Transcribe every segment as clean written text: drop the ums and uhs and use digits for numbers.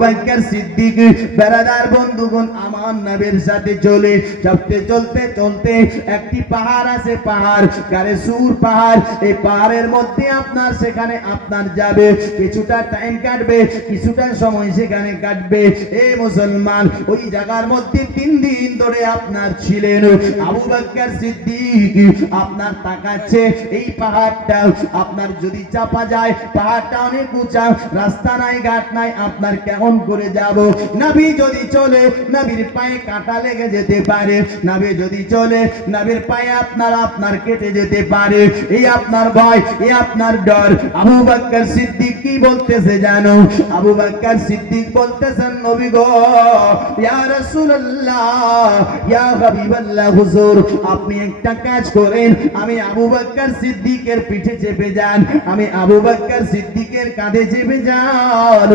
বকর সিদ্দিক বেরাদার বন্ধুগণ আমার নবীর সাথে চলতে চলতে একটি পাহাড় আছে, পাহাড় গারে সুর পাহাড়। এই পাহাড়ের মধ্যে আপনার সেখানে আপনার যাবে, কিছুটা টাইম কাটবে, কিছুটা সময় সেখানে কাটবে। এ মুসলমান, ওই জায়গার মধ্যে 3 দিন ধরে আপনার ছিলেন আবু বকর সিদ্দিক। আপনার তাকাচ্ছে এই পাহাড়টা, আপনার যদি চাপা যায়, পাহাড়টা অনেক উঁচা, রাস্তা নাই, ঘাট নাই, আপনার কেমন করে যাব? নবী যদি চলে, নবীর পায়ে কাঁটা লেগে যেতে পারে। নবী যদি চলে, নবীর পায়ে আপনার কেটে যেতে পারে। এই আপনার ভয়, এই আপনার ডর। আবু বকর সিদ্দিক কি বলতেছে জানো? আবু বকর সিদ্দিক বলতেছেন, নবী গো, ইয়া রাসূলুল্লাহ, ইয়া হাবিবাল্লাহ, হুজুর আপনি একটা কাজ করেন, আমি আবু বকর সিদ্দিকের পিঠে চেপে যান, আমি আবু বকর সিদ্দিকের কাঁধে চেপে যান।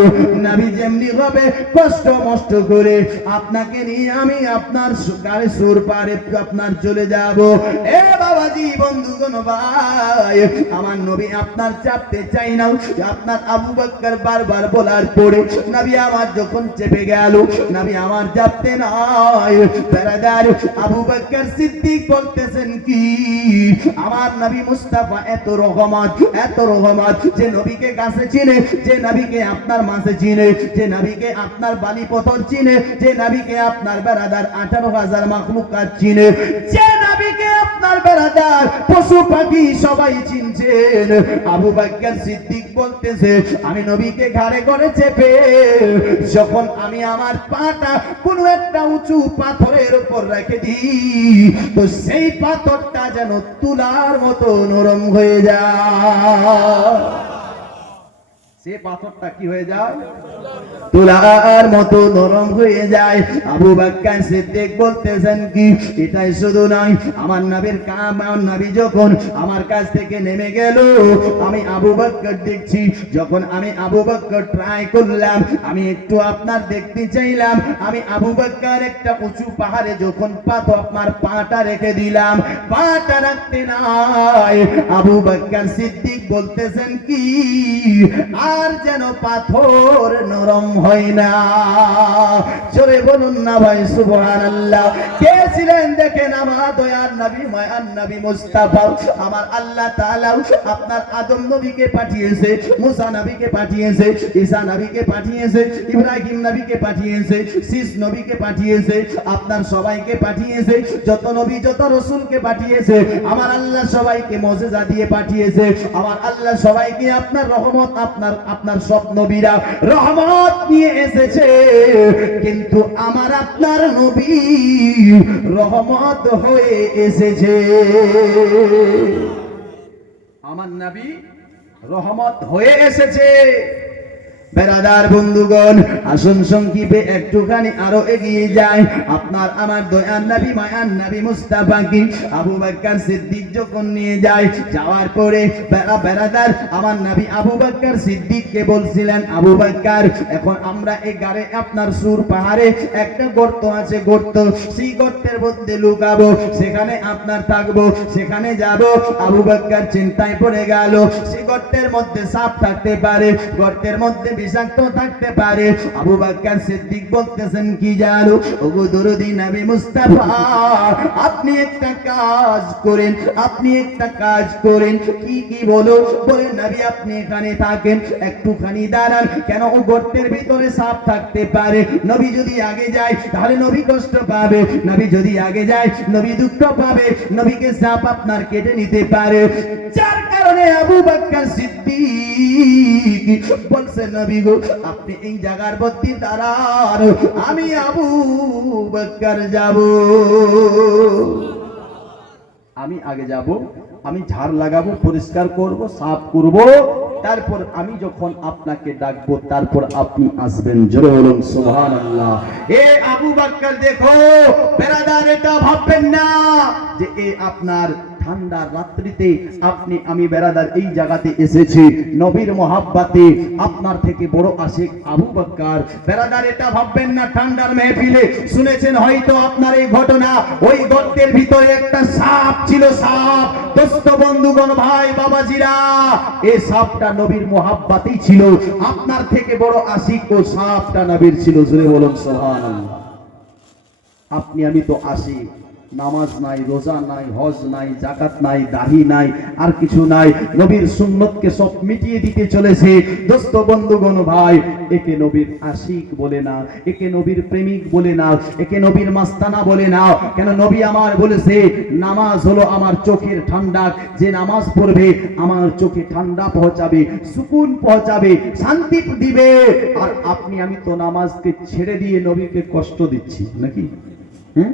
নবী যেমনি হবে কষ্ট মষ্ট করে আপনাকে নিয়ে আমি আপনার গাড়ি সুর পারে আপনার চলে যাব। এ বাবাজি, বন্ধুগণ, ভাই আমার নবী আপনার চাপতে চাই না। আপনার আবু বকর বারবার বলার পরে নবী আমার যখন চেপে গেল, নবী আমার চাপতে নাই। বেরাদার আবু বকর সিদ্দিক বলতেছেন কি, আমার নবী মুস্তাফা এত রহমত, যে নবীকে কাছে চিনে, যে নবীকে আপনার মাঝে চিনে, যে নবীকে আপনার বালি পথর চিনে, যে নবীকে আপনার বেরাদার 18,000 মাখলুকাত চিনে, যে নবীকে আপনার বেরাদার পশু পাখি সবাই চিনছেন। আবু বকর সিদ্দিক বলতেছে, আমি নবীকে ঘাড়ে করে চেপে যখন আমি আমার পাটা কোনো একটা উঁচু পাথরের উপর রেখে দিই, তো সেই পাথরটা যেন তুলার মতো নরম হয়ে যায়। সে পাথরটা কি হয়ে যায়? তুলার মতো নরম হয়ে যায়। আবু বকর সিদ্দিক বলতেছেন কি, এটাই শুধু নয়, আমার নবী যখন আমার কাছ থেকে নেমে গেল, আমি আবু বকর দেখছি, যখন আমি আবু বকর ট্রাই করলাম, আমি একটু আপনার দেখতে চাইলাম, আমি আবু বকর একটা উঁচু পাহাড়ে যখন আপনার পাটা রেখে দিলাম, পাটা রাখতে নাই, আবু বকর সিদ্দিক বলতেছেন কি, আর যেন পাথর নরম হয় না। জোরে বলুন না ভাই সুবহানাল্লাহ। কে ছিলেন দেখেন আমার দয়ার নবী, মায়ার নবী মুস্তাফা। আমার আল্লাহ তাআলা আপনার আদম নবীকে পাঠিয়েছে, মুসা নবীকে পাঠিয়েছে, ঈসা নবীকে পাঠিয়েছে, ইব্রাহিম নবীকে পাঠিয়েছে, শীষ নবীকে পাঠিয়েছে, আপনার সবাইকে পাঠিয়েছে, যত নবী যত রাসূলকে পাঠিয়েছে, আমার আল্লাহ সবাইকে মুজিজা দিয়ে পাঠিয়েছে। আমার আল্লাহ সবাইকে আপনার রহমত, আপনার সব নবীরা রহমত নিয়ে এসেছে, কিন্তু আমার আপনার নবী রহমত হয়ে এসেছে। আমার নবী রহমত হয়ে এসেছে। বেরাদার বন্ধুগণ, আসুন সংক্ষেপে একটুখানি আরো এগিয়ে যায়। আপনার আমার দয়ার নবী, মায়ার নবী মুস্তাফা কি আবু বকর সিদ্দিক যখন নিয়ে যায়, যাওয়ার পরে বেরাদার আমার নবী আবু বকর সিদ্দিককে বলছিলেন, আবু বকর, এখন আমরা এই গারে আপনার সুর পাহাড়ে একটা গর্ত আছে, গর্ত, সেই গর্তের মধ্যে লুকাবো, সেখানে আপনার থাকবো, সেখানে যাব। আবু বকর চিন্তায় পড়ে গেল, সেই গর্তের মধ্যে সাপ থাকতে পারে, গর্তের মধ্যে বিষাক্ত থাকতে পারে। আবু বকর সিদ্দিক বলতেছেন কি জানো, ওগো দরদি নবী মুস্তাফা, আপনি একটা কাজ করেন, কি বলো? বলে নবী আপনি এখানে থাকেন, একটুখানি দাঁড়ান, কেন ও গর্তের ভিতরে সাপ থাকতে পারে, নবী যদি আগে যায় তাহলে নবী কষ্ট পাবে, নবী যদি আগে যায় নবী দুঃখ পাবে, নবীকে সাপ আপনার কেটে নিতে পারে। যার কারণে আবু বকর সিদ্দিক বলছে, নবী গো, আপনি এই জায়গার মধ্যে দাঁড়ান, আমি আবু বকর যাব, আমি আগে যাব, আমি ঝাড় লাগাবো, পরিষ্কার করব, সাফ করব, তারপর আমি যখন আপনাকে ডাকবো তারপর আপনি আসবেন। জোরে বলুন সুবহানাল্লাহ। এ আবু বকর দেখো বেরাদার, এটা ভাববেন না যে এ আপনার ঠান্ডা রাত্রিতে আপনি আমি বেরাদার এই জায়গাতে এসেছি নবীর মোহাব্বতে, আপনার থেকে বড় আশিক আবু বকর। বেরাদার এটা ভাববেন না ঠান্ডার মেহফিলে শুনেছেন হয়তো আপনার এই ঘটনা, ওই গর্তের ভিতরে একটা সাপ ছিল, সাপ। দোস্ত বন্ধুগণ, ভাই বাবাজিরা, এই সাপটা নবীর মোহাব্বতেই ছিল। আপনার থেকে বড় আশিক ও সাপটা নবীর ছিল। জোরে বলুন সুবহানাল্লাহ। আপনি আমি তো আশিক, নামাজ নাই, রোজা নাই, হজ নাই, যাকাত নাই, দাড়ি নাই, আর কিছু নাই, নবীর সুন্নতকে সব মিটিয়ে দিতে চলেছে। দোস্ত বন্ধুগণ, ভাই, একে নবীর আশিক বলে না, একে নবীর প্রেমিক বলে না, একে নবীর মাস্তানা বলে না। কেন নবী আমার বলেছে নামাজ হলো আমার চোখের ঠান্ডা, যে নামাজ পড়বে আমার চোখে ঠান্ডা পৌঁছাবে, সুকুন পৌঁছাবে, শান্তি দিবে। আর আপনি আমি তো নামাজকে ছেড়ে দিয়ে নবীকে কষ্ট দিচ্ছি নাকি? হ্যাঁ।